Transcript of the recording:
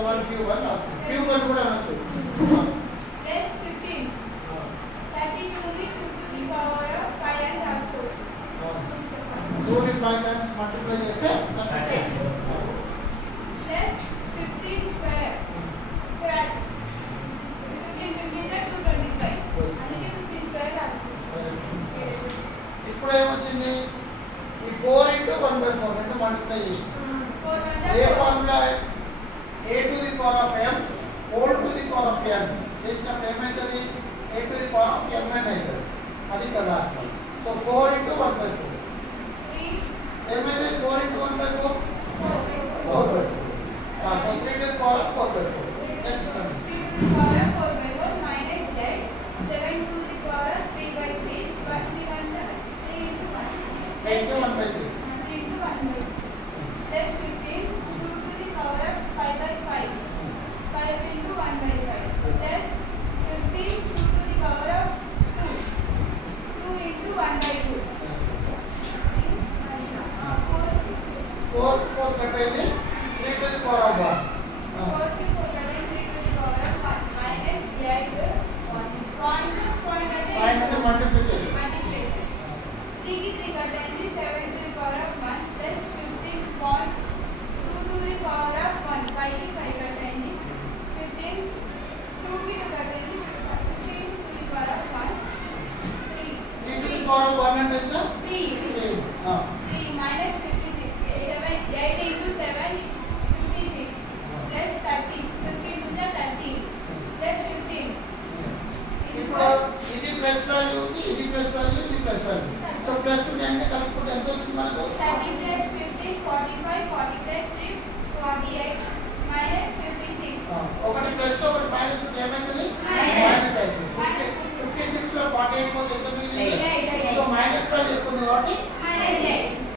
7 cube అని రాస్తాం. Cube అని కూడా అనొచ్చు. ప్లస్ 15 32 ని 2 to the power of 5 అని రాసుకోవచ్చు. 2 ని 5 టైమ్స్ మల్టిప్లై చేస్తే 30. ప్లస్ 15 స్క్వేర్ 15 225 అందుకే 15 స్క్వేర్ రాసుకోవచ్చు. ఇప్పుడు ఏమొచ్చింది? ఈ 4 into 1/4 అంటే మల్టిప్లై చేసాం. ఏ formula? a to the power of m whole to the power of n చేసినప్పుడు ఏమవుతుంది? a to the power of m n అవుతుంది. అది ఇక్కడ రాస్తాం. సో 4 into 1/4 ఏమవుతుంది? 4 into 1/4 4/4. So 3 to the power of 4/4. Next 3 to the power of 4/4 minus z 7 to the power of 3/3 plus 3 into 1 8 to 1/3 3 into 1/3 plus 15 2 to the power of 5/5 5 into 1/5 plus 15 2 to the power of 2 2 into 1/2 4 cut అయింది. 3 to the power of 1 4 to 4 cut 3 to the power of 1 minus 8 1 plus point అంటే multiplication. 3 की 3 cut जाएंगे 7 to the power of 1 plus 15 point 2 to the power of 1 5 की 5 cut जाएंगे 15 2 की 2 cut जाएंगे 15 to the power of 1 3 3 to the power of 1 అంటే ఎంత? 3 3 minus 56 8 into 7 56 plus 30 15 to the 30 plus 15 ఇప్పుడు ఇది ప్లస్ వాల్యూ ఉంది, ఇది ప్లస్ వాల్యూ, ఇది ప్లస్ వాల్యూ. సో ప్లస్ 2 అంటే కలుపుకుంటే ఎంత వస్తుంది మనకు? 30 plus 15 40